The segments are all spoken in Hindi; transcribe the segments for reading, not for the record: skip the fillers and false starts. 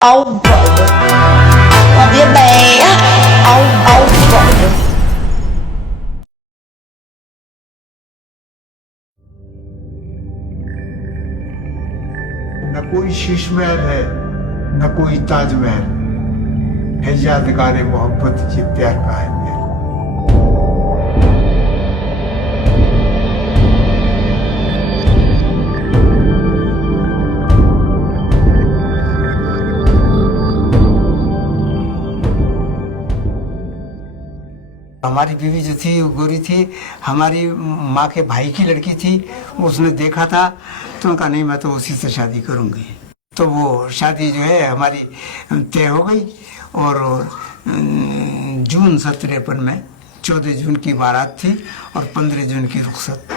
Ao brother. Havia bem. Ao brother. न कोई शीश महल है न कोई ताजमहल है, यादगार मोहब्बत ये प्यार का है मेरा। हमारी बीवी जो थी वो गोरी थी, हमारी माँ के भाई की लड़की थी। उसने देखा था तो कहा नहीं मैं तो उसी से शादी करूँगी। तो वो शादी जो है हमारी तय हो गई और जून 1953 में 14 जून की बारात थी और 15 जून की रुखसत।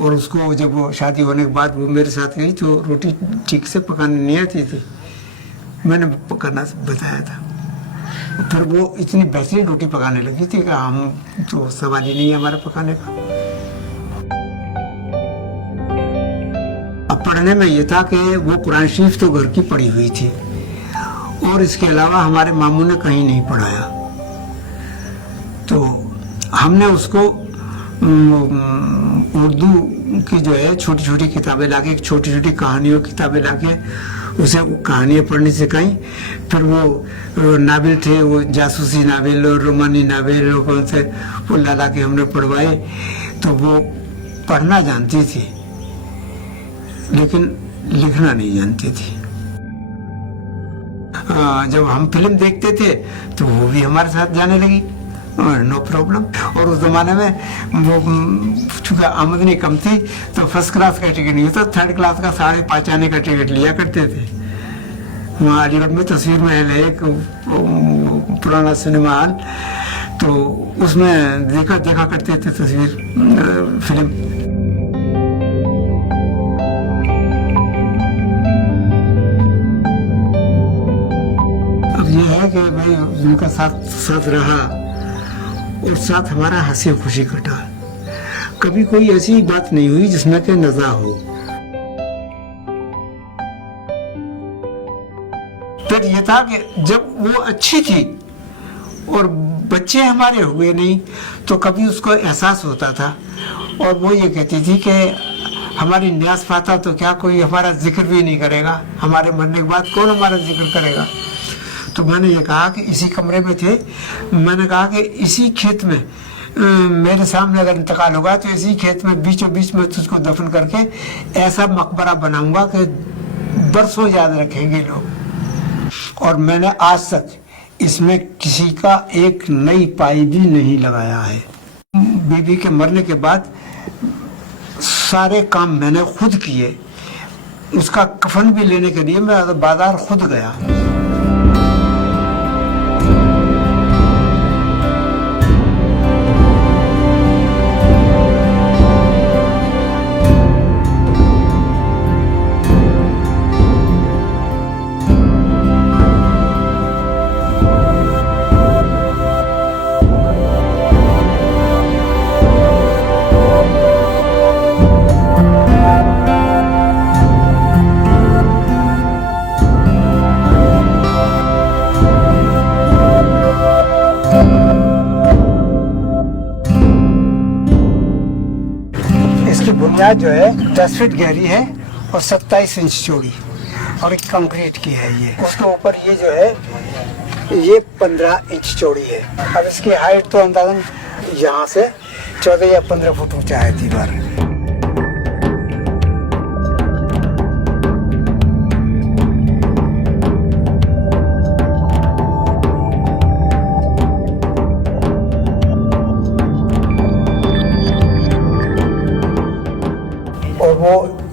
और उसको जब वो शादी होने के बाद वो मेरे साथ गई तो रोटी ठीक से पकाने नहीं आती थी, मैंने पकाना बताया था। फिर वो इतनी बेहतरीन रोटी पकाने लगी थी कि हम तो सवाल ही नहीं है हमारे पकाने का। अब पढ़ने में ये था कि वो कुरान शरीफ तो घर की पढ़ी हुई थी और इसके अलावा हमारे मामू ने कहीं नहीं पढ़ाया। तो हमने उसको उर्दू की जो है छोटी छोटी किताबें लाके, छोटी छोटी कहानियों की किताबें लाके उसे कहानियाँ पढ़नी सिखाई। फिर वो नावल थे, वो जासूसी नावल और रोमानी नावल और कौन से वो ला के हमने पढ़वाए। तो वो पढ़ना जानती थी लेकिन लिखना नहीं जानती थी। जब हम फिल्म देखते थे तो वो भी हमारे साथ जाने लगी, नो प्रॉब्लम। और उस जमाने में वो चूँकि आमदनी कम थी तो फर्स्ट क्लास का टिकट नहीं होता, थर्ड क्लास का 5.5 आने का टिकट लिया करते थे। वहाँ अलीगढ़ में तस्वीर महल है एक पुराना सिनेमा हॉल, तो उसमें देखा करते थे तस्वीर फिल्म। अब ये है कि भाई उनका साथ रहा और साथ हमारा हंसी खुशी कटा। कभी कोई ऐसी बात नहीं हुई जिसमें कि नज़ा हो। फिर ये था कि जब वो अच्छी थी और बच्चे हमारे हुए नहीं तो कभी उसको एहसास होता था और वो ये कहती थी कि हमारी न्यास पाता तो क्या कोई हमारा जिक्र भी नहीं करेगा, हमारे मरने के बाद कौन हमारा जिक्र करेगा। तो मैंने ये कहा कि इसी कमरे में थे, मैंने कहा कि इसी खेत में मेरे सामने अगर इंतकाल होगा तो इसी खेत में बीचों बीच में तुझको दफन करके ऐसा मकबरा बनाऊंगा कि बरसों याद रखेंगे लोग। और मैंने आज तक इसमें किसी का एक नई पाई भी नहीं लगाया है। बीवी के मरने के बाद सारे काम मैंने खुद किए। उसका कफन भी लेने के लिए मैं बाजार खुद गया। बुनियाद जो है 10 फीट गहरी है और 27 इंच चौड़ी और एक कंक्रीट की है। ये उसके ऊपर ये जो है ये 15 इंच चौड़ी है। अब इसकी हाइट तो अंदाजन यहाँ से 14 या 15 फुट ऊंचा है दीवार। और वो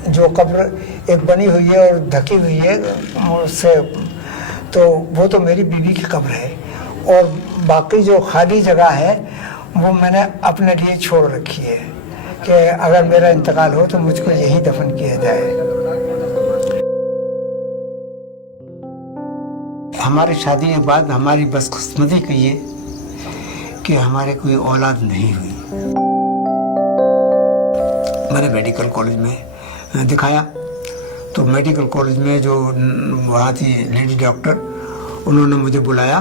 जो कब्र एक बनी हुई है और ढकी हुई है उससे, तो वो तो मेरी बीवी की कब्र है। और बाकी जो खाली जगह है वो मैंने अपने लिए छोड़ रखी है कि अगर मेरा इंतकाल हो तो मुझको यही दफन किया जाए। हमारी शादी के बाद हमारी बदकिस्मती कहिए कि हमारे कोई औलाद नहीं हुई। मैंने मेडिकल कॉलेज में दिखाया तो मेडिकल कॉलेज में जो वहाँ थी लेडी डॉक्टर, उन्होंने मुझे बुलाया,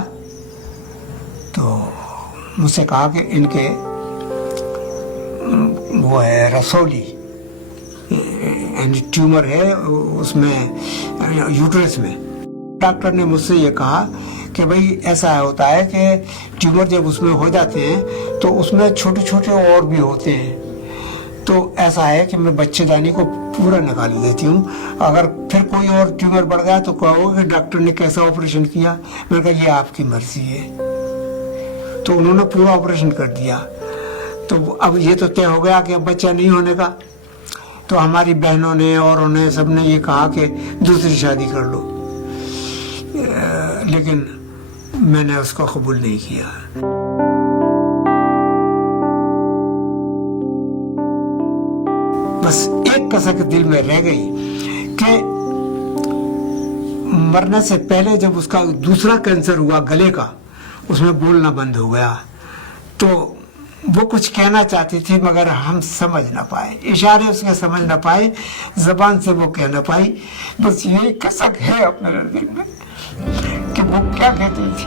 तो मुझसे कहा कि इनके वो है रसौली ट्यूमर है उसमें यूट्रस में। डॉक्टर ने मुझसे ये कहा कि भाई ऐसा होता है कि ट्यूमर जब उसमें हो जाते हैं तो उसमें छोटे छोटे और भी होते हैं, तो ऐसा है कि मैं बच्चेदानी को पूरा निकाल देती हूँ, अगर फिर कोई और ट्यूमर बढ़ गया तो कहोगे कि डॉक्टर ने कैसा ऑपरेशन किया। मैंने कहा ये आपकी मर्जी है। तो उन्होंने पूरा ऑपरेशन कर दिया। तो अब ये तो तय हो गया कि अब बच्चा नहीं होने का। तो हमारी बहनों ने और उन्हें सबने ये कहा कि दूसरी शादी कर लो, लेकिन मैंने उसको कबूल नहीं किया। बस एक कसक दिल में रह गई कि मरने से पहले जब उसका दूसरा कैंसर हुआ गले का, उसमें बोलना बंद हो गया, तो वो कुछ कहना चाहती थी मगर हम समझ ना पाए, इशारे उसके समझ ना पाए, जबान से वो कह ना पाई। बस ये कसक है अपने दिल में कि वो क्या कहती थी।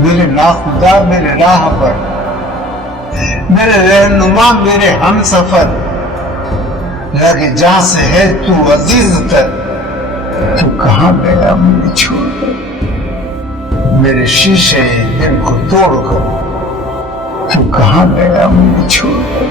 मेरे नाखुदा मेरे राह पर, मेरे रहनुमा मेरे हम सफर, लगे जहां से है तू अजीज तर, तू कहां गया मुझे छोड़कर, मेरे शीशे दिल को तोड़कर, तू कहां गया मुझे छोड़कर।